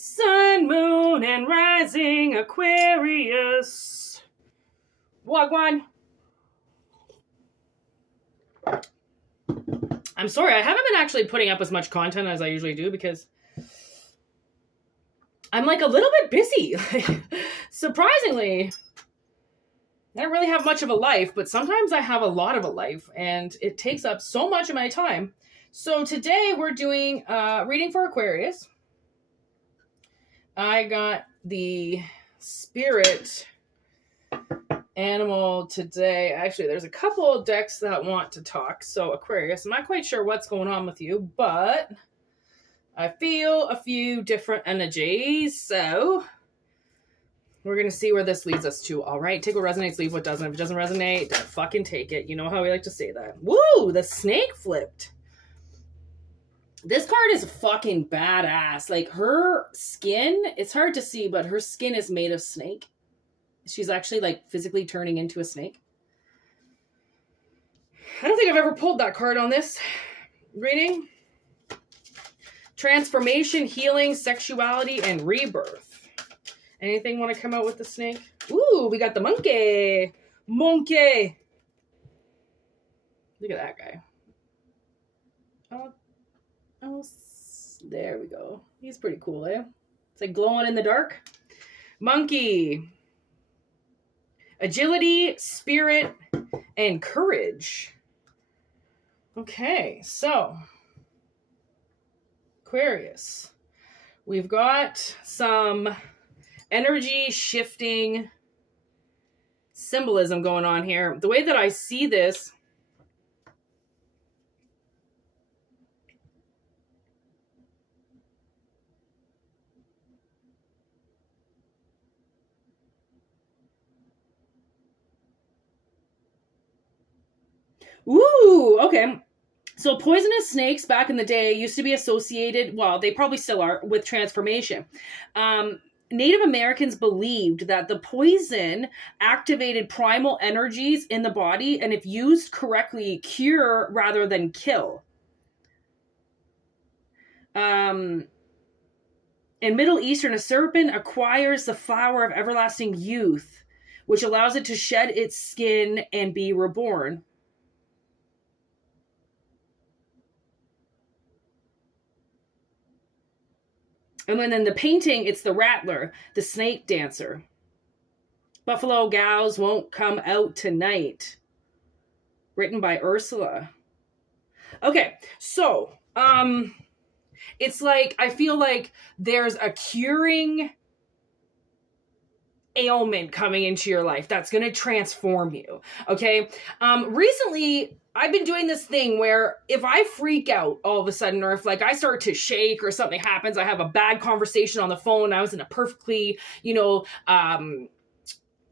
Sun, moon, and rising Aquarius. Wagwan. I'm sorry, I haven't been actually putting up as much content as I usually do because I'm like a little bit busy. Surprisingly, I don't really have much of a life, but sometimes I have a lot of a life and it takes up so much of my time. So today we're doing reading for Aquarius. I got the spirit animal today. Actually, there's a couple of decks that want to talk. So Aquarius, I'm not quite sure what's going on with you, but I feel a few different energies. So we're going to see where this leads us to. All right, take what resonates, leave what doesn't. If it doesn't resonate, don't fucking take it. You know how we like to say that. Woo, the snake flipped. This card is fucking badass. Like, her skin, it's hard to see, but her skin is made of snake. She's actually, like, physically turning into a snake. I don't think I've ever pulled that card on this reading. Transformation, healing, sexuality, and rebirth. Anything want to come out with the snake? Ooh, we got the monkey. Monkey. Look at that guy. Oh, there we go. He's pretty cool, eh? It's like glowing in the dark. Monkey. Agility, spirit, and courage. Okay, so Aquarius. We've got some energy shifting symbolism going on here. The way that I see this, ooh, okay. So poisonous snakes back in the day used to be associated, well, they probably still are, with transformation. Native Americans believed that the poison activated primal energies in the body, and if used correctly, cure rather than kill. In Middle Eastern, a serpent acquires the flower of everlasting youth, which allows it to shed its skin and be reborn. And then in the painting, it's the rattler, the snake dancer. Buffalo Gals Won't Come Out Tonight. Written by Ursula. Okay, so, it's like, I feel like there's a curing ailment coming into your life that's going to transform you, okay? Recently, I've been doing this thing where if I freak out all of a sudden, or if like I start to shake or something happens, I have a bad conversation on the phone, I was in a perfectly,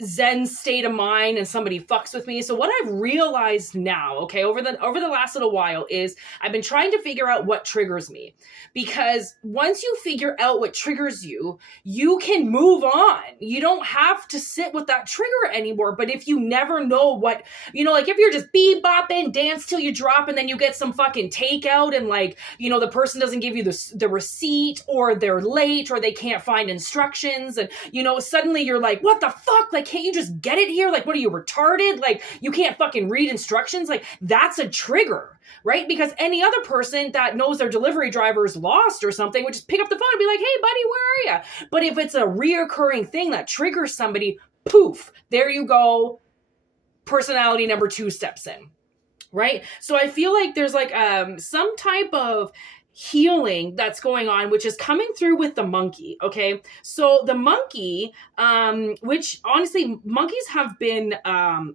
zen state of mind and somebody fucks with me. So what I've realized now, okay, over the last little while is I've been trying to figure out what triggers me, because once you figure out what triggers you, you can move on. You don't have to sit with that trigger anymore. But if you never know what, like if you're just bebopping, dance till you drop, and then you get some fucking takeout and like, the person doesn't give you the receipt, or they're late, or they can't find instructions, and suddenly you're like, what the fuck? Like, can't you just get it here? Like, what are you, retarded? Like, you can't fucking read instructions? Like, that's a trigger, right? Because any other person that knows their delivery driver is lost or something would just pick up the phone and be like, hey, buddy, where are you? But if it's a reoccurring thing that triggers somebody, poof, there you go. Personality number 2 steps in, right? So I feel like there's like some type of healing that's going on, which is coming through with the monkey. Okay, so the monkey, which honestly monkeys have been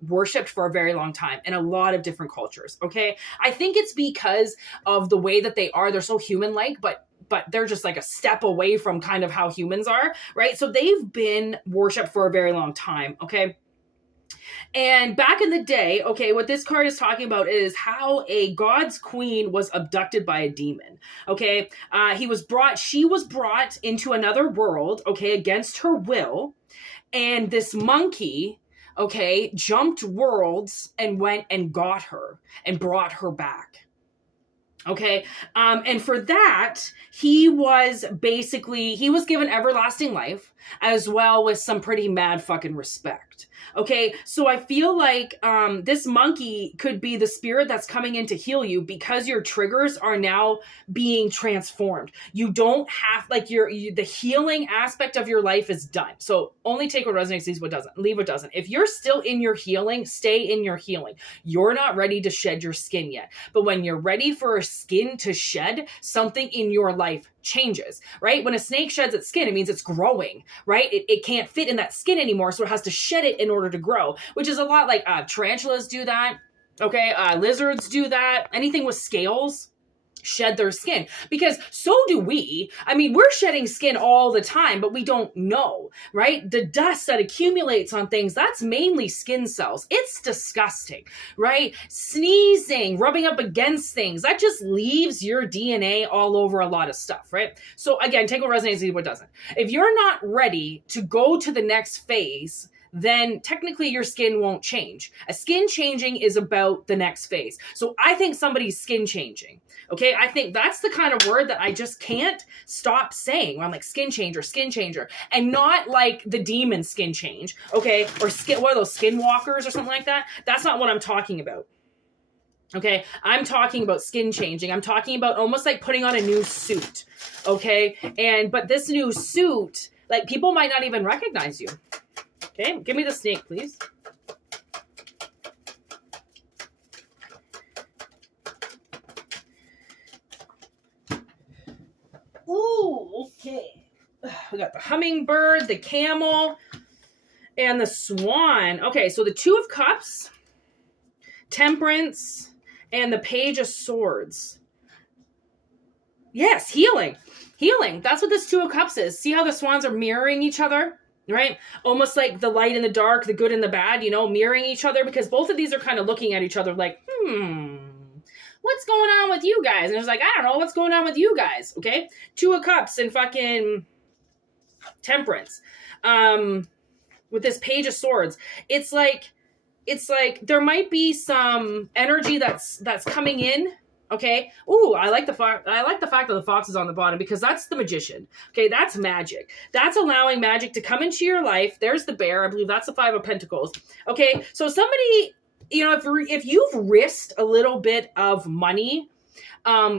worshipped for a very long time in a lot of different cultures. Okay, I think it's because of the way that they're so human-like, but they're just like a step away from kind of how humans are, right? So they've been worshipped for a very long time. Okay, and back in the day, okay, what this card is talking about is how a god's queen was abducted by a demon. Okay, she was brought into another world, okay, against her will, and this monkey, okay, jumped worlds and went and got her and brought her back. Okay. And for that, he was given everlasting life as well with some pretty mad fucking respect. Okay. So I feel like, this monkey could be the spirit that's coming in to heal you because your triggers are now being transformed. You don't have like the healing aspect of your life is done. So only take what resonates, leave what doesn't. If you're still in your healing, stay in your healing. You're not ready to shed your skin yet. But when you're ready for a skin to shed, something in your life changes, right? When a snake sheds its skin, it means it's growing, right? It can't fit in that skin anymore, so it has to shed it in order to grow, which is a lot like tarantulas do that, okay? Lizards do that. Anything with scales shed their skin, because so do we. I mean, we're shedding skin all the time, but we don't know, right? The dust that accumulates on things, that's mainly skin cells. It's disgusting, right? Sneezing, rubbing up against things, that just leaves your DNA all over a lot of stuff, right? So again, take what resonates, leave what doesn't. If you're not ready to go to the next phase, then technically your skin won't change. A skin changing is about the next phase. So I think somebody's skin changing. Okay, I think that's the kind of word that I just can't stop saying. Where I'm like skin changer, and not like the demon skin change. Okay, or what are those skinwalkers or something like that? That's not what I'm talking about. Okay, I'm talking about skin changing. I'm talking about almost like putting on a new suit. Okay, but this new suit, like people might not even recognize you. Okay, give me the snake, please. Ooh, okay. We got the hummingbird, the camel, and the swan. Okay, so the Two of Cups, Temperance, and the Page of Swords. Yes, healing. Healing. That's what this Two of Cups is. See how the swans are mirroring each other? Right? Almost like the light and the dark, the good and the bad, mirroring each other, because both of these are kind of looking at each other like, what's going on with you guys? And it's like, I don't know what's going on with you guys. Okay. Two of Cups and fucking Temperance. With this Page of Swords. It's like there might be some energy that's coming in. Okay. Ooh, I like the fact that the fox is on the bottom, because that's the magician. Okay, that's magic. That's allowing magic to come into your life. There's the bear. I believe that's the Five of Pentacles. Okay, so somebody, if you've risked a little bit of money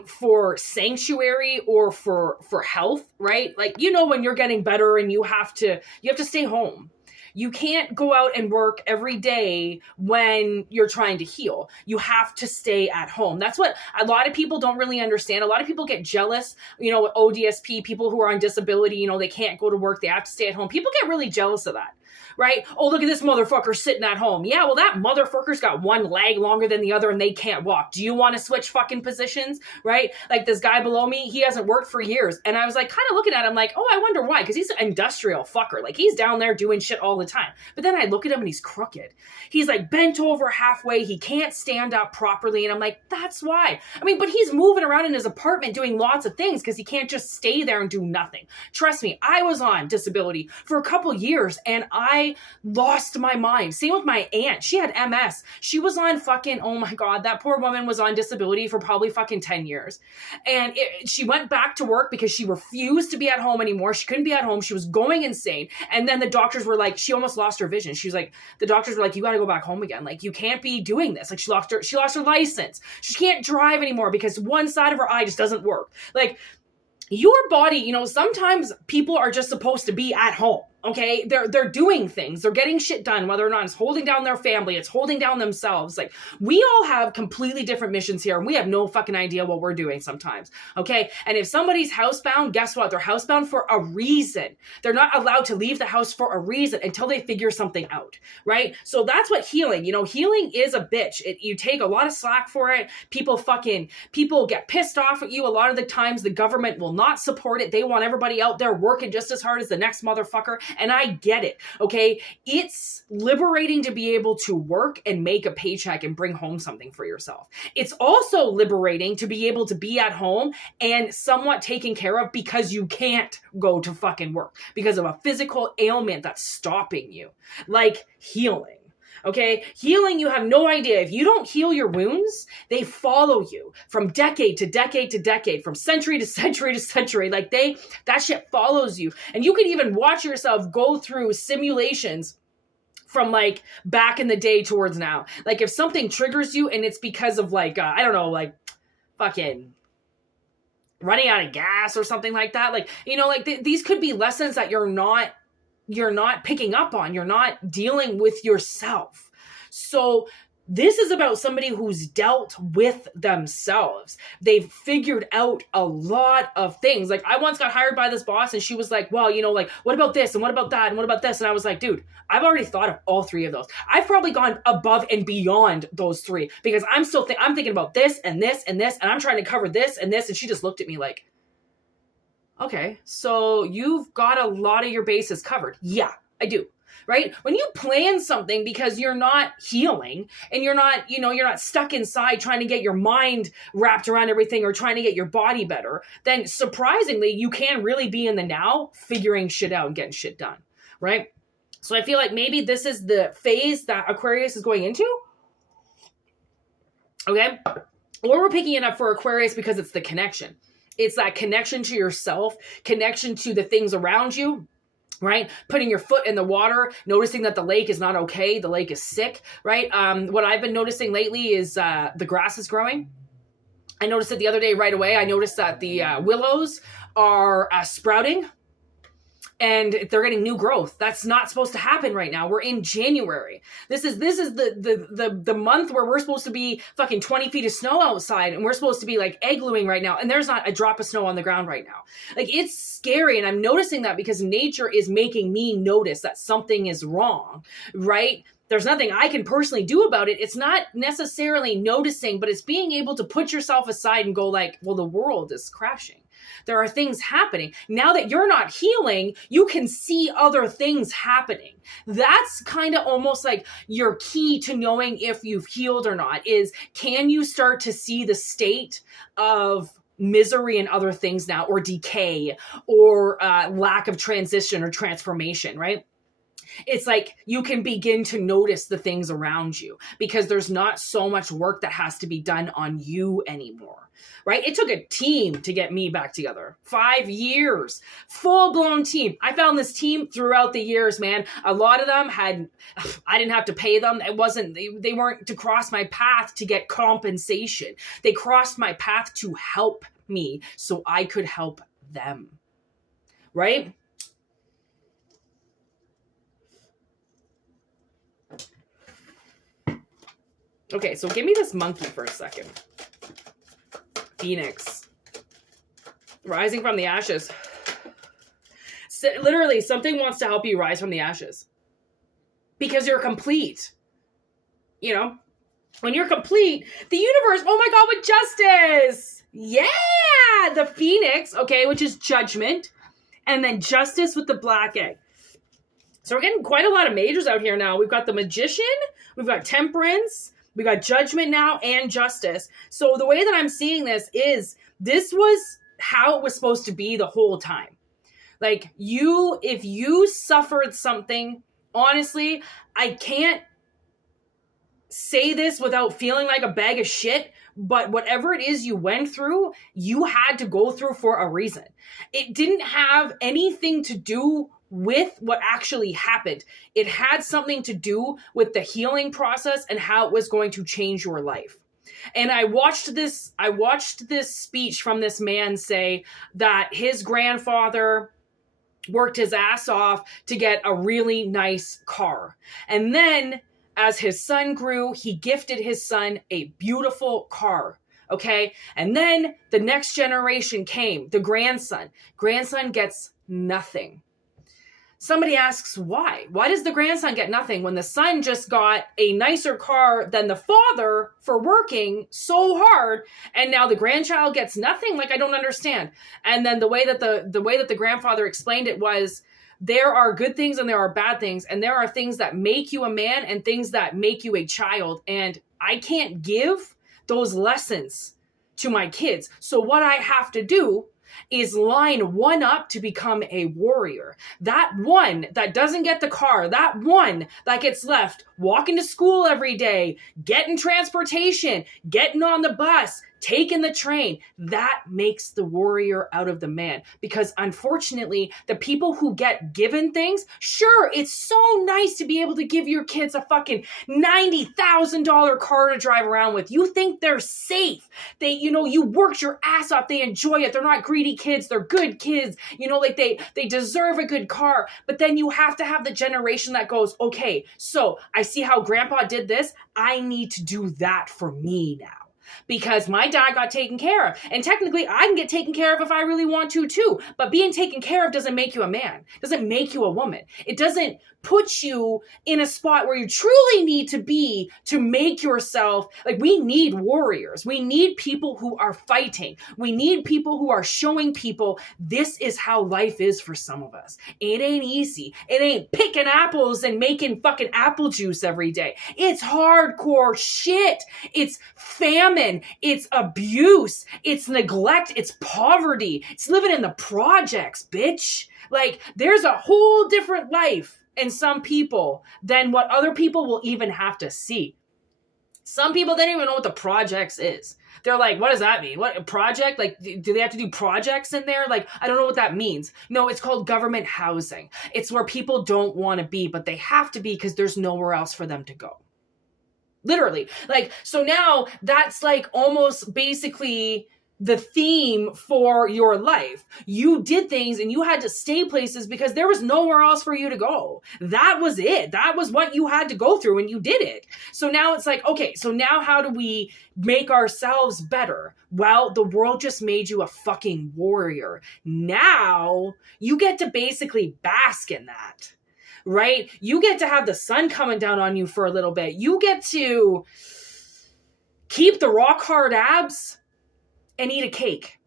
for sanctuary or for health, right? Like, when you're getting better and you have to stay home. You can't go out and work every day when you're trying to heal. You have to stay at home. That's what a lot of people don't really understand. A lot of people get jealous, with ODSP, people who are on disability, they can't go to work. They have to stay at home. People get really jealous of that. Right? Oh, look at this motherfucker sitting at home. Yeah, well, that motherfucker's got one leg longer than the other and they can't walk. Do you want to switch fucking positions? Right? Like this guy below me, he hasn't worked for years. And I was like, kind of looking at him like, oh, I wonder why. Because he's an industrial fucker. Like he's down there doing shit all the time. But then I look at him and he's crooked. He's like bent over halfway. He can't stand up properly. And I'm like, that's why. I mean, but he's moving around in his apartment doing lots of things because he can't just stay there and do nothing. Trust me, I was on disability for a couple years and I lost my mind. Same with my aunt. She had MS. She was on fucking, oh my God, that poor woman was on disability for probably fucking 10 years. And she went back to work because she refused to be at home anymore. She couldn't be at home. She was going insane. And then the doctors were like, she almost lost her vision. She was like, the doctors were like, you got to go back home again. Like, you can't be doing this. Like she lost her license. She can't drive anymore because one side of her eye just doesn't work. Like, your body, sometimes people are just supposed to be at home. Okay, they're doing things. They're getting shit done, whether or not it's holding down their family, it's holding down themselves. Like, we all have completely different missions here, and we have no fucking idea what we're doing sometimes. Okay, and if somebody's housebound, guess what? They're housebound for a reason. They're not allowed to leave the house for a reason until they figure something out, right? So that's what healing. Healing is a bitch. You take a lot of slack for it. People get pissed off at you. A lot of the times, the government will not support it. They want everybody out there working just as hard as the next motherfucker. And I get it, okay? It's liberating to be able to work and make a paycheck and bring home something for yourself. It's also liberating to be able to be at home and somewhat taken care of because you can't go to fucking work because of a physical ailment that's stopping you. Like healing. Okay, healing, you have no idea. If you don't heal your wounds, they follow you from decade to decade to decade, from century to century to century. Like that shit follows you. And you can even watch yourself go through simulations from like back in the day towards now. Like if something triggers you and it's because of like, I don't know, like fucking running out of gas or something like that. Like, you know, like these could be lessons that you're not picking up on. You're not dealing with yourself. So this is about somebody who's dealt with themselves. They've figured out a lot of things. Like I once got hired by this boss and she was like, well, you know, like what about this and what about that and what about this? And I was like, dude, I've already thought of all three of those. I've probably gone above and beyond those three because I'm thinking about this and this and this, and I'm trying to cover this and this. And she just looked at me like, okay, so you've got a lot of your bases covered. Yeah, I do. Right? When you plan something because you're not healing and you're not stuck inside trying to get your mind wrapped around everything or trying to get your body better, then surprisingly, you can really be in the now figuring shit out and getting shit done. Right? So I feel like maybe this is the phase that Aquarius is going into. Okay? Or we're picking it up for Aquarius because it's the connection. It's that connection to yourself, connection to the things around you, right? Putting your foot in the water, noticing that the lake is not okay. The lake is sick, right? What I've been noticing lately is the grass is growing. I noticed it the other day right away. I noticed that the willows are sprouting and they're getting new growth. That's not supposed to happen right now. We're in January. This is the month where we're supposed to be fucking 20 feet of snow outside and we're supposed to be like iglooing right now. And there's not a drop of snow on the ground right now. Like it's scary. And I'm noticing that because nature is making me notice that something is wrong, right? There's nothing I can personally do about it. It's not necessarily noticing, but it's being able to put yourself aside and go like, well, the world is crashing. There are things happening. Now that you're not healing, you can see other things happening. That's kind of almost like your key to knowing if you've healed or not is, can you start to see the state of misery and other things now, or decay, or lack of transition or transformation, right? It's like you can begin to notice the things around you because there's not so much work that has to be done on you anymore, right? It took a team to get me back together. 5 years, full-blown team. I found this team throughout the years, man. A lot of them I didn't have to pay them. They weren't to cross my path to get compensation. They crossed my path to help me so I could help them, right? Okay, so give me this monkey for a second. Phoenix. Rising from the ashes. Literally, something wants to help you rise from the ashes. Because you're complete. You know? When you're complete, the universe, oh my God, with justice! Yeah! The Phoenix, okay, which is judgment. And then justice with the black egg. So we're getting quite a lot of majors out here now. We've got the Magician. We've got Temperance. We got judgment now and justice. So the way that I'm seeing this is this was how it was supposed to be the whole time. Like if you suffered something, honestly, I can't say this without feeling like a bag of shit, but whatever it is you went through, you had to go through for a reason. It didn't have anything to do with what actually happened. It had something to do with the healing process and how it was going to change your life. And I watched this speech from this man say that his grandfather worked his ass off to get a really nice car. And then as his son grew, he gifted his son a beautiful car. Okay. And then the next generation came, the grandson. Grandson gets nothing. Somebody asks why? Why does the grandson get nothing when the son just got a nicer car than the father for working so hard, and now the grandchild gets nothing? Like, I don't understand. And then the way that the grandfather explained it was, there are good things and there are bad things, and there are things that make you a man and things that make you a child, and I can't give those lessons to my kids. So what I have to do is line one up to become a warrior. That one that doesn't get the car, that one that gets left walking to school every day, getting transportation, getting on the bus, taking the train, that makes the warrior out of the man. Because unfortunately, the people who get given things, sure, it's so nice to be able to give your kids a fucking $90,000 car to drive around with. You think they're safe. They, you worked your ass off. They enjoy it. They're not greedy kids. They're good kids. Like they deserve a good car. But then you have to have the generation that goes, okay, so I see how grandpa did this. I need to do that for me now. Because my dad got taken care of. And technically, I can get taken care of if I really want to, too. But being taken care of doesn't make you a man. Doesn't make you a woman. It doesn't put you in a spot where you truly need to be to make yourself, like, we need warriors. We need people who are fighting. We need people who are showing people this is how life is for some of us. It ain't easy. It ain't picking apples and making fucking apple juice every day. It's hardcore shit. It's famine. It's abuse. It's neglect. It's poverty. It's living in the projects, bitch. Like, there's a whole different life in some people than what other people will even have to see. Some people, they don't even know what the projects is. They're like, what does that mean? What, a project? Like, do they have to do projects in there? Like, I don't know what that means. No, it's called government housing. It's where people don't want to be, but they have to be because there's nowhere else for them to go. Literally. Like, so now that's like almost basically the theme for your life. You did things and you had to stay places because there was nowhere else for you to go. That was it. That was what you had to go through and you did it. So now it's like, okay, so now how do we make ourselves better? Well, the world just made you a fucking warrior. Now you get to basically bask in that, right? You get to have the sun coming down on you for a little bit. You get to keep the rock hard abs and eat a cake,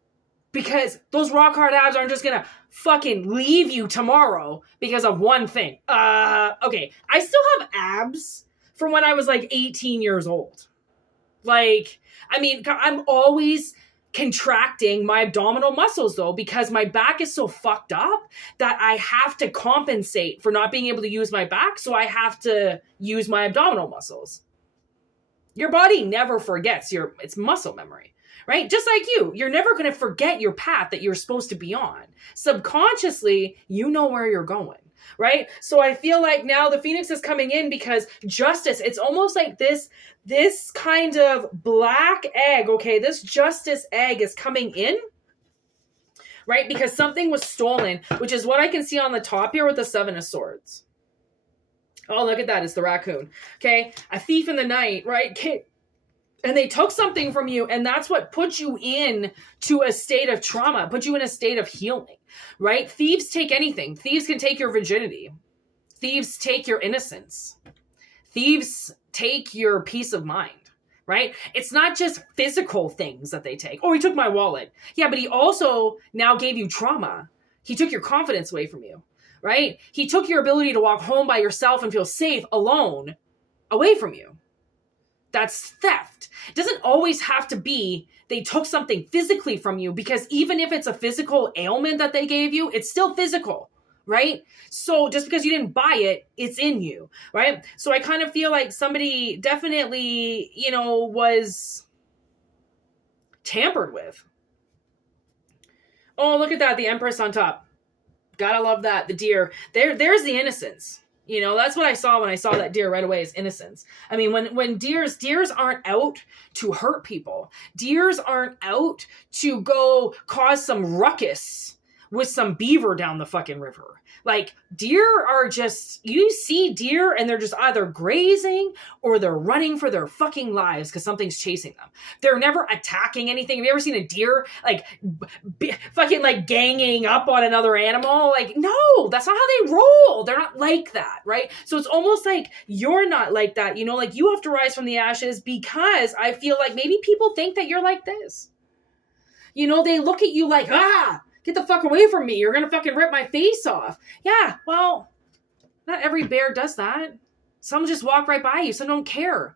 because those rock hard abs aren't just gonna fucking leave you tomorrow because of one thing. Okay, I still have abs from when I was like 18 years old. Like, I mean, I'm always contracting my abdominal muscles though, because my back is so fucked up that I have to compensate for not being able to use my back. So I have to use my abdominal muscles. Your body never forgets. It's muscle memory. Right? Just like you're never going to forget your path that you're supposed to be on. Subconsciously, you know where you're going, right? So I feel like now the Phoenix is coming in because justice, it's almost like this kind of black egg, okay? This justice egg is coming in, right? Because something was stolen, which is what I can see on the top here with the Seven of Swords. Oh, look at that. It's the raccoon. Okay? A thief in the night, right? Okay. And they took something from you, and that's what put you in to a state of trauma, put you in a state of healing, right? Thieves take anything. Thieves can take your virginity. Thieves take your innocence. Thieves take your peace of mind, right? It's not just physical things that they take. Oh, he took my wallet. Yeah, but he also now gave you trauma. He took your confidence away from you, right? He took your ability to walk home by yourself and feel safe alone away from you. That's theft. It doesn't always have to be they took something physically from you, because even if it's a physical ailment that they gave you, it's still physical, right? So just because you didn't buy it, it's in you, right? So I kind of feel like somebody definitely, was tampered with. Oh, look at that. The Empress on top. Gotta love that. The deer. There's the innocence. That's what I saw when I saw that deer right away, is innocence. I mean, when deers aren't out to hurt people. Deers aren't out to go cause some ruckus with some beaver down the fucking river. Like, deer are just, you see deer and they're just either grazing or they're running for their fucking lives because something's chasing them. They're never attacking anything. Have you ever seen a deer fucking like ganging up on another animal? Like, no, that's not how they roll. They're not like that, right? So it's almost like you're not like that, like you have to rise from the ashes, because I feel like maybe people think that you're like this. They look at you like, get the fuck away from me. You're going to fucking rip my face off. Yeah, well, not every bear does that. Some just walk right by you. Some don't care.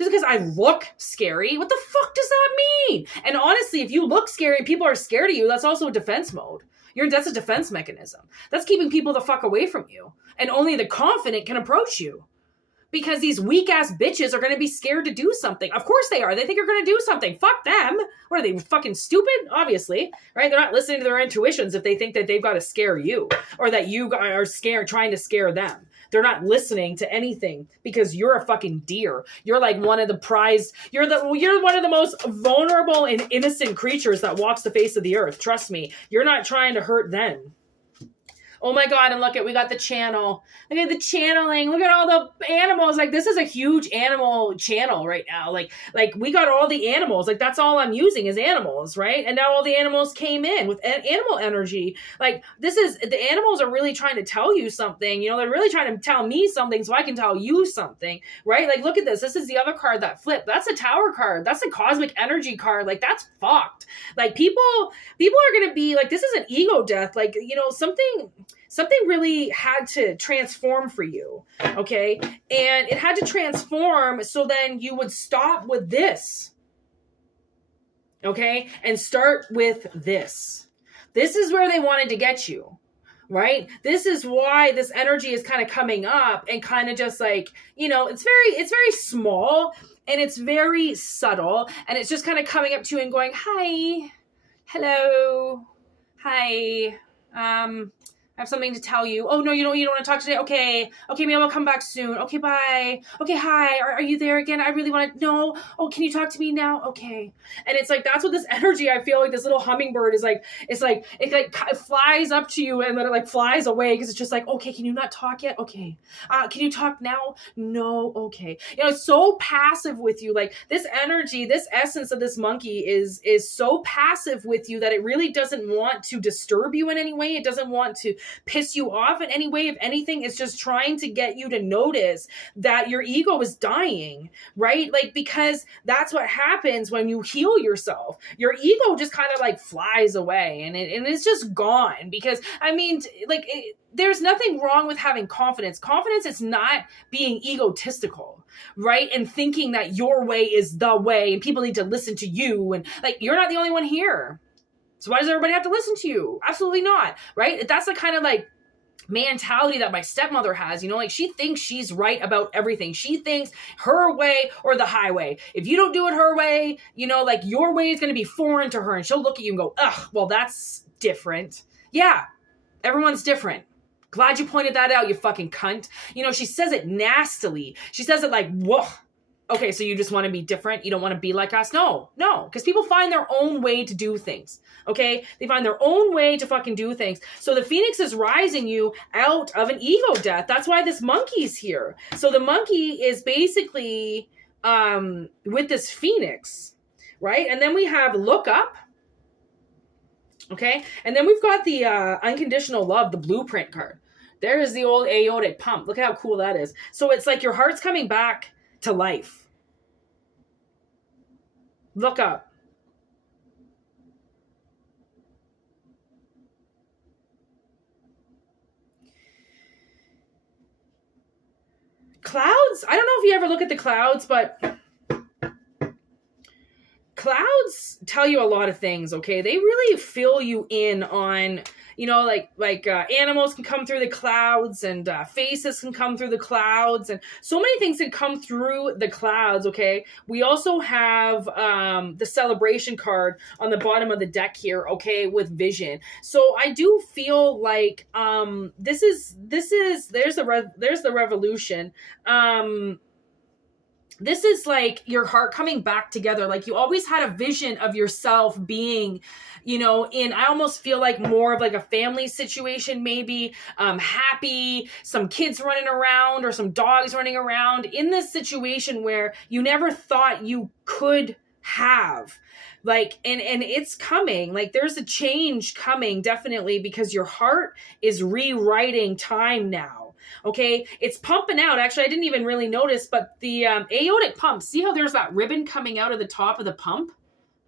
Just because I look scary, what the fuck does that mean? And honestly, if you look scary and people are scared of you, that's also a defense mode. That's a defense mechanism. That's keeping people the fuck away from you. And only the confident can approach you. Because these weak ass bitches are going to be scared to do something. Of course they are. They think you're going to do something. Fuck them. What are they, fucking stupid? Obviously, right? They're not listening to their intuitions if they think that they've got to scare you or that you are scared, trying to scare them. They're not listening to anything because you're a fucking deer. You're like one of the prized. You're one of the most vulnerable and innocent creatures that walks the face of the earth. Trust me. You're not trying to hurt them. Oh my God, and we got the channel. Look at the channeling. Look at all the animals. Like, this is a huge animal channel right now. Like we got all the animals. Like, that's all I'm using is animals, right? And now all the animals came in with animal energy. Like, the animals are really trying to tell you something. You know, they're really trying to tell me something so I can tell you something, right? Like, look at this. This is the other card that flipped. That's a tower card. That's a cosmic energy card. Like, that's fucked. Like, people are going to be like, this is an ego death. Like, you know, something really had to transform for you, okay? And it had to transform so then you would stop with this, okay? And start with this. This is where they wanted to get you, right? This is why this energy is kind of coming up and kind of just like, you know, it's very small and it's very subtle and it's just kind of coming up to you and going, hi, hello, hi, I have something to tell you. Oh, no, you don't want to talk today? Okay, maybe I'll come back soon. Okay, bye. Okay, hi, are you there again? I really want to, no. Oh, can you talk to me now? Okay. And it's like, that's what this energy, I feel like this little hummingbird is like, it flies up to you and then it like flies away because it's just like, okay, can you not talk yet? Okay. Can you talk now? No. Okay. You know, it's so passive with you. Like, this energy, this essence of this monkey is so passive with you that it really doesn't want to disturb you in any way. It doesn't want to piss you off in any way. If anything, it's just trying to get you to notice that your ego is dying, right? Like, because that's what happens when you heal yourself. Your ego just kind of like flies away and it's just gone because, I mean, like, there's nothing wrong with having confidence. Confidence is not being egotistical, right? And thinking that your way is the way and people need to listen to you. And like, you're not the only one here. So why does everybody have to listen to you? Absolutely not, right? That's the kind of like mentality that my stepmother has, you know, like she thinks she's right about everything. She thinks her way or the highway. If you don't do it her way, you know, like your way is going to be foreign to her and she'll look at you and go, ugh, well, that's different. Yeah, everyone's different. Glad you pointed that out, you fucking cunt. You know, she says it nastily. She says it like, whoa. Okay, so you just want to be different? You don't want to be like us? No, because people find their own way to do things, okay? They find their own way to fucking do things. So the Phoenix is rising you out of an ego death. That's why this monkey's here. So the monkey is basically with this Phoenix, right? And then we have look up, okay? And then we've got the unconditional love, the blueprint card. There is the old aortic pump. Look at how cool that is. So it's like your heart's coming back to life. Look up. Clouds? I don't know if you ever look at the clouds, but clouds tell you a lot of things, okay? They really fill you in on, you know, like animals can come through the clouds and faces can come through the clouds and so many things can come through the clouds, okay? We also have the celebration card on the bottom of the deck here, okay, with vision. So I do feel like there's the revolution. This is like your heart coming back together. Like you always had a vision of yourself being, you know, I almost feel like more of like a family situation, maybe happy, some kids running around or some dogs running around in this situation where you never thought you could have. Like, and it's coming, like there's a change coming definitely because your heart is rewriting time now. Okay, it's pumping out. Actually, I didn't even really notice, but the aortic pump, see how there's that ribbon coming out of the top of the pump?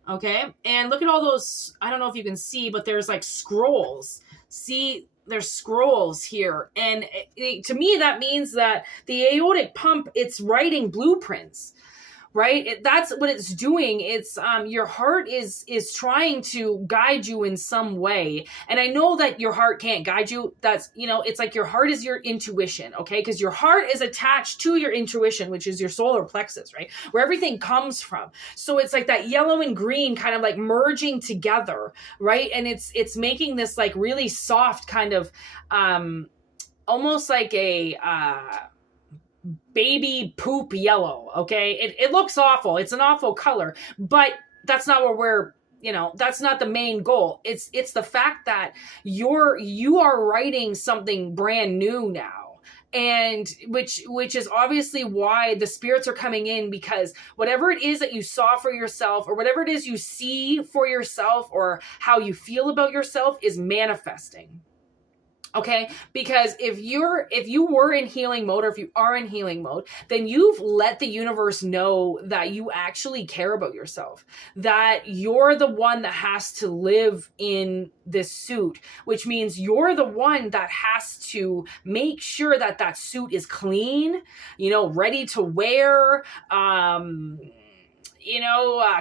Okay, and look at all those, I don't know if you can see, but there's like scrolls. See, there's scrolls here. And to me, that means that the aortic pump, it's writing blueprints. right? That's what it's doing. It's your heart is trying to guide you in some way. And I know that your heart can't guide you. That's, you know, it's like your heart is your intuition, okay? Because your heart is attached to your intuition, which is your solar plexus, right? Where everything comes from. So it's like that yellow and green kind of like merging together, right? And it's making this like really soft kind of almost like a baby poop yellow, okay? It looks awful. It's an awful color, but that's not what we're, you know, that's not the main goal. It's the fact that you are writing something brand new now. And which is obviously why the spirits are coming in, because whatever it is that you saw for yourself, or whatever it is you see for yourself, or how you feel about yourself is manifesting. Okay, because if you were in healing mode, or if you are in healing mode, then you've let the universe know that you actually care about yourself, that you're the one that has to live in this suit, which means you're the one that has to make sure that that suit is clean, you know, ready to wear,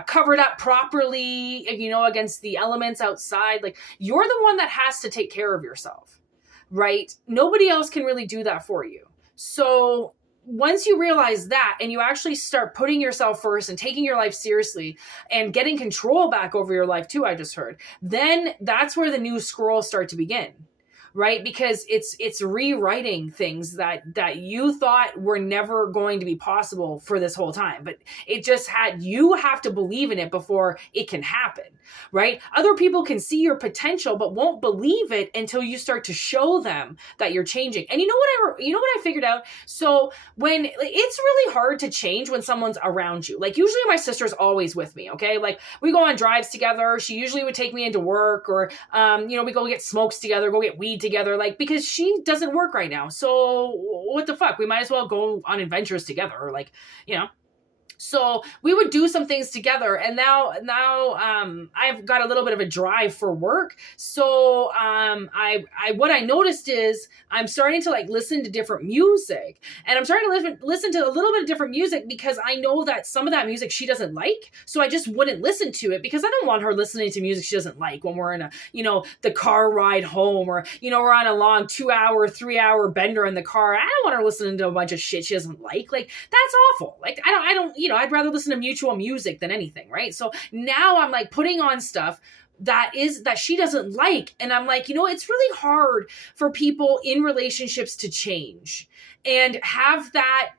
covered up properly, you know, against the elements outside. Like, you're the one that has to take care of yourself. Right? Nobody else can really do that for you. So once you realize that, and you actually start putting yourself first and taking your life seriously and getting control back over your life too, I just heard, then that's where the new scrolls start to begin. Right? Because it's rewriting things that you thought were never going to be possible for this whole time. But it just you have to believe in it before it can happen. Right? Other people can see your potential, but won't believe it until you start to show them that you're changing. And you know what I figured out? So when it's really hard to change when someone's around you. Like, usually my sister's always with me. Okay. Like, we go on drives together. She usually would take me into work, or, we go get smokes together, go get weed together, like, because she doesn't work right now. So what the fuck? We might as well go on adventures together, or like, you know. So we would do some things together, and now I've got a little bit of a drive for work. So what I noticed is I'm starting to like listen to different music, and I'm starting to listen to a little bit of different music, because I know that some of that music she doesn't like. So I just wouldn't listen to it, because I don't want her listening to music she doesn't like when we're in the car ride home, or, we're on a long 2-hour, 3-hour bender in the car. I don't want her listening to a bunch of shit she doesn't like. Like, that's awful. Like, I don't, I'd rather listen to mutual music than anything, right? So now I'm like putting on stuff that she doesn't like. And I'm like, it's really hard for people in relationships to change and have that,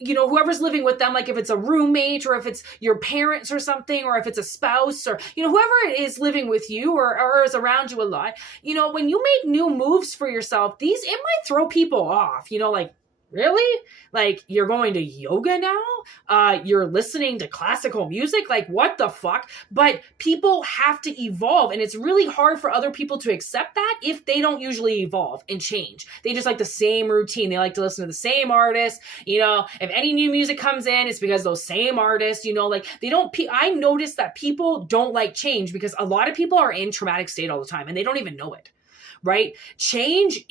whoever's living with them, like if it's a roommate, or if it's your parents or something, or if it's a spouse, or, whoever is living with you or is around you a lot, when you make new moves for yourself, it might throw people off, like, really? Like, you're going to yoga now? You're listening to classical music? Like, what the fuck? But people have to evolve, and it's really hard for other people to accept that if they don't usually evolve and change. They just like the same routine. They like to listen to the same artists. If any new music comes in, it's because those same artists, like, they don't, I notice that people don't like change because a lot of people are in traumatic state all the time and they don't even know it, right? Change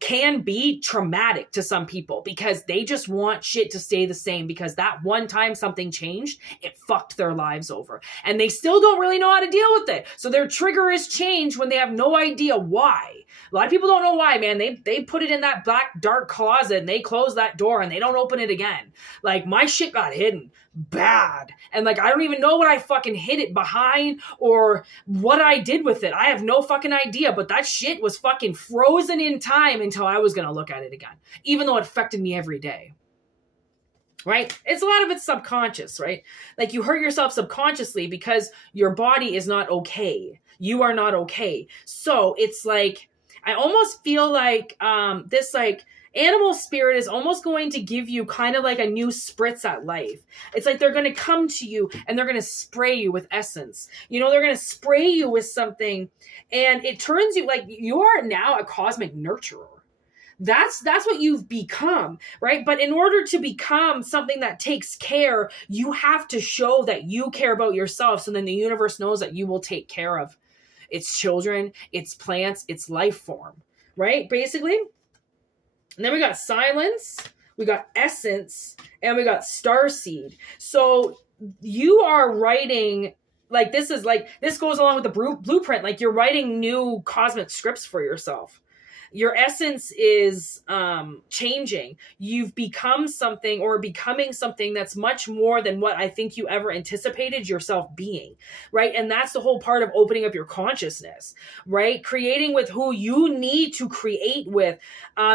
can be traumatic to some people because they just want shit to stay the same, because that one time something changed, it fucked their lives over. And they still don't really know how to deal with it. So their trigger is change when they have no idea why. A lot of people don't know why, man. They put it in that black, dark closet and they close that door and they don't open it again. Like, my shit got hidden bad. And like, I don't even know what I fucking hid it behind or what I did with it. I have no fucking idea, but that shit was fucking frozen in time until I was going to look at it again, even though it affected me every day. Right? A lot of it's subconscious, right? Like, you hurt yourself subconsciously because your body is not okay. You are not okay. So it's like, I almost feel like this like animal spirit is almost going to give you kind of like a new spritz at life. It's like they're going to come to you and they're going to spray you with essence. They're going to spray you with something, and it turns you like you are now a cosmic nurturer. That's what you've become, right? But in order to become something that takes care, you have to show that you care about yourself, so then the universe knows that you will take care of its children, its plants, its life form, right? Basically. And then we got silence, we got essence, and we got starseed. So you are writing, like, this goes along with the blueprint. Like, you're writing new cosmic scripts for yourself. Your essence is changing. You've become something, or becoming something that's much more than what I think you ever anticipated yourself being, right? And that's the whole part of opening up your consciousness, right? Creating with who you need to create with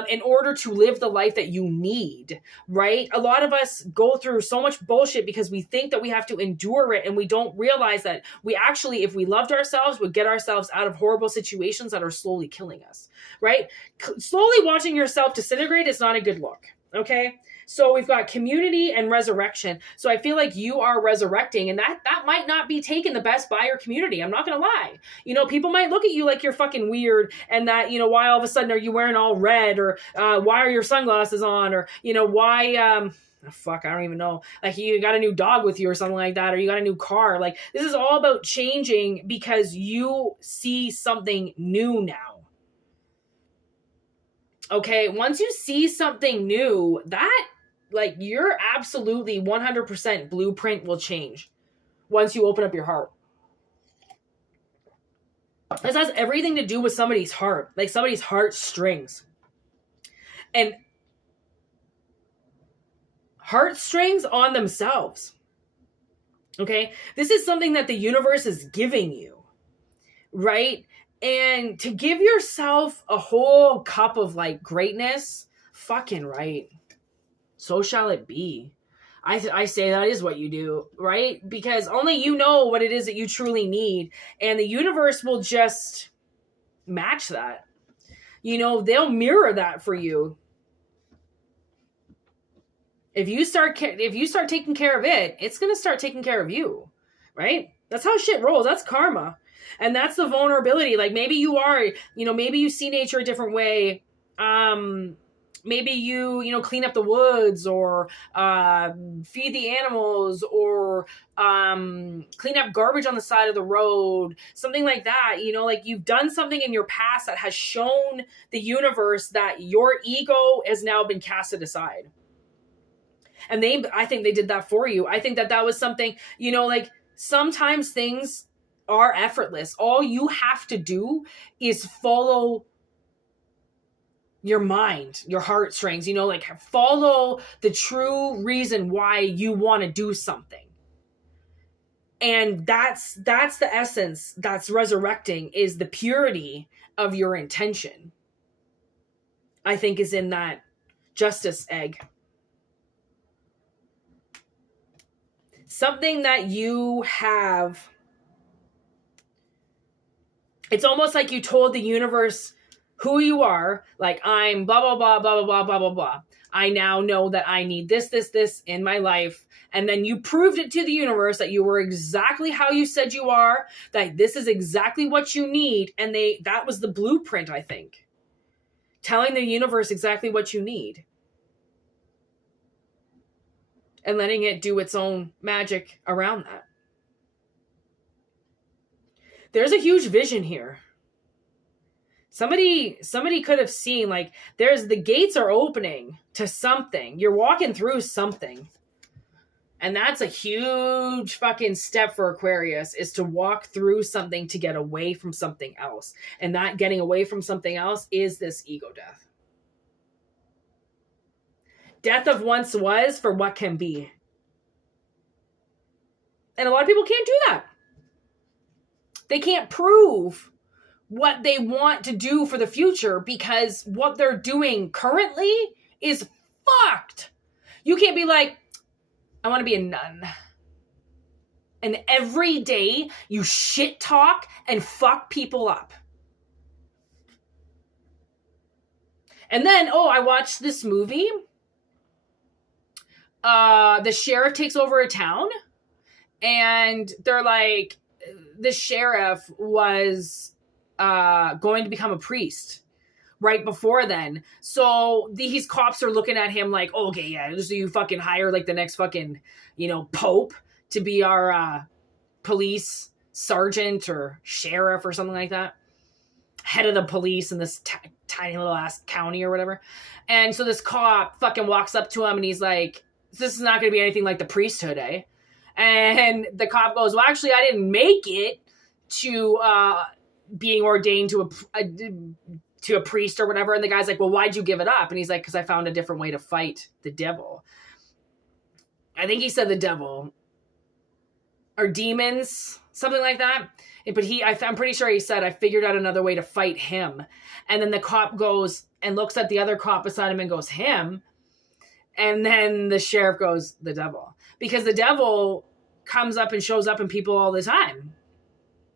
in order to live the life that you need, right? A lot of us go through so much bullshit because we think that we have to endure it, and we don't realize that we actually, if we loved ourselves, would get ourselves out of horrible situations that are slowly killing us, right? Slowly watching yourself disintegrate is not a good look. Okay. So we've got community and resurrection. So I feel like you are resurrecting, and that might not be taken the best by your community. I'm not going to lie. People might look at you like you're fucking weird, and that, why all of a sudden are you wearing all red, or why are your sunglasses on, or, why, fuck, I don't even know. Like, you got a new dog with you or something like that, or you got a new car. Like, this is all about changing because you see something new now. Okay, once you see something new, that, like, your absolutely 100% blueprint will change once you open up your heart. This has everything to do with somebody's heart, like somebody's heartstrings. And heartstrings on themselves. Okay, this is something that the universe is giving you, right? And to give yourself a whole cup of, like, greatness, fucking right. So shall it be. I say that is what you do, right? Because only you know what it is that you truly need. And the universe will just match that. They'll mirror that for you. If you start taking care of it, it's going to start taking care of you, right? That's how shit rolls. That's karma. And that's the vulnerability. Like, maybe you are, maybe you see nature a different way. Maybe you clean up the woods, or feed the animals, or clean up garbage on the side of the road, something like that. Like, you've done something in your past that has shown the universe that your ego has now been casted aside. And I think they did that for you. I think that was something, like, sometimes things are effortless. All you have to do is follow your mind, your heartstrings, like, follow the true reason why you want to do something. And that's the essence that's resurrecting, is the purity of your intention. I think is in that justice egg. Something that you have. It's almost like you told the universe who you are. Like, I'm blah, blah, blah, blah, blah, blah, blah, blah. I now know that I need this, this, this in my life. And then you proved it to the universe that you were exactly how you said you are, that this is exactly what you need. And that was the blueprint, I think. Telling the universe exactly what you need. And letting it do its own magic around that. There's a huge vision here. Somebody could have seen, like, the gates are opening to something. You're walking through something. And that's a huge fucking step for Aquarius, is to walk through something to get away from something else. And that getting away from something else is this ego death. Death of once was for what can be. And a lot of people can't do that. They can't prove what they want to do for the future because what they're doing currently is fucked. You can't be like, I want to be a nun. And every day you shit talk and fuck people up. And then, I watched this movie. The sheriff takes over a town, and they're like, the sheriff was going to become a priest right before then. So these cops are looking at him like, okay, yeah, so you fucking hire like the next fucking, pope to be our police sergeant or sheriff or something like that. head of the police in this tiny little ass county or whatever. And so this cop fucking walks up to him and he's like, this is not going to be anything like the priesthood, eh? And the cop goes, well, actually, I didn't make it to being ordained to a priest or whatever. And the guy's like, well, why'd you give it up? And he's like, because I found a different way to fight the devil. I think he said the devil or demons, something like that. But I'm pretty sure he said, I figured out another way to fight him. And then the cop goes and looks at the other cop beside him and goes, him? And then the sheriff goes, the devil. Because the devil comes up and shows up in people all the time.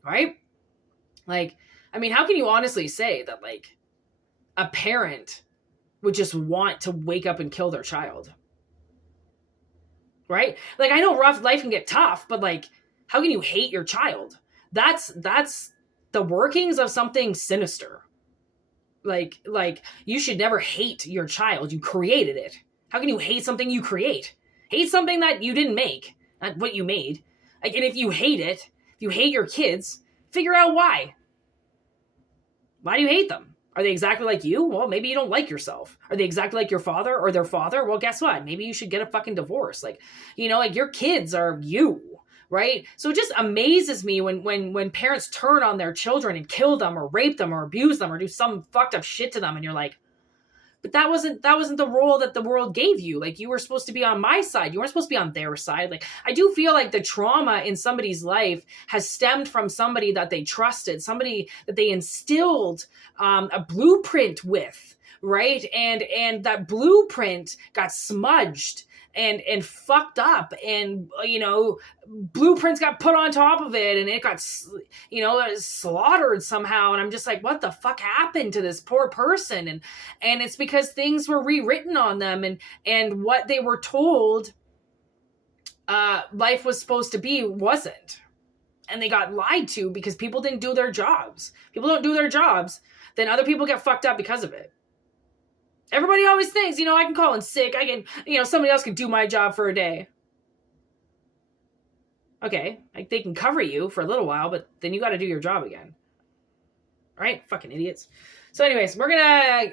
Right? Like, I mean, how can you honestly say that, like, a parent would just want to wake up and kill their child? Right? Like, I know life can get tough, but, like, how can you hate your child? That's the workings of something sinister. Like, you should never hate your child. You created it. How can you hate something you create? Hate something that you didn't make, not what you made. Like, and if you hate it, if you hate your kids, figure out why. Why do you hate them? Are they exactly like you? Well, maybe you don't like yourself. Are they exactly like your father or their father? Well, guess what? Maybe you should get a fucking divorce. Like, you know, like your kids are you, right? So it just amazes me when parents turn on their children and kill them or rape them or abuse them or do some fucked up shit to them. And you're like, but that wasn't the role that the world gave you. Like, you were supposed to be on my side. You weren't supposed to be on their side. Like, I do feel like the trauma in somebody's life has stemmed from somebody that they trusted, somebody that they instilled a blueprint with, right? And that blueprint got smudged and fucked up, and, you know, blueprints got put on top of it, and it got, you know, slaughtered somehow. And I'm just like, what the fuck happened to this poor person? And it's because things were rewritten on them, and what they were told life was supposed to be wasn't. And they got lied to because people didn't do their jobs. People don't do their jobs, then other people get fucked up because of it. Everybody always thinks, you know, I can call in sick. I can, you know, somebody else can do my job for a day. Okay, like, they can cover you for a little while, but then you got to do your job again. Right? Fucking idiots. So anyways, we're going to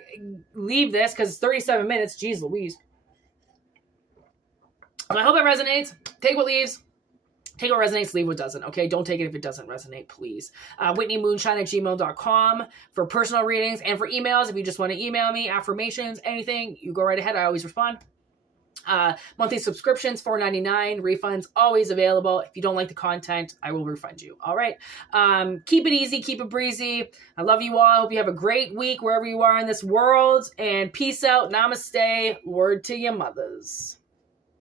leave this because it's 37 minutes. Jeez Louise. So I hope it resonates. Take what leaves. Take what resonates, leave what doesn't, okay? Don't take it if it doesn't resonate, please. whitneymoonshine@gmail.com for personal readings and for emails. If you just want to email me, affirmations, anything, you go right ahead. I always respond. Monthly subscriptions, $4.99. Refunds always available. If you don't like the content, I will refund you. All right. Keep it easy. Keep it breezy. I love you all. I hope you have a great week wherever you are in this world. And peace out. Namaste. Word to your mothers.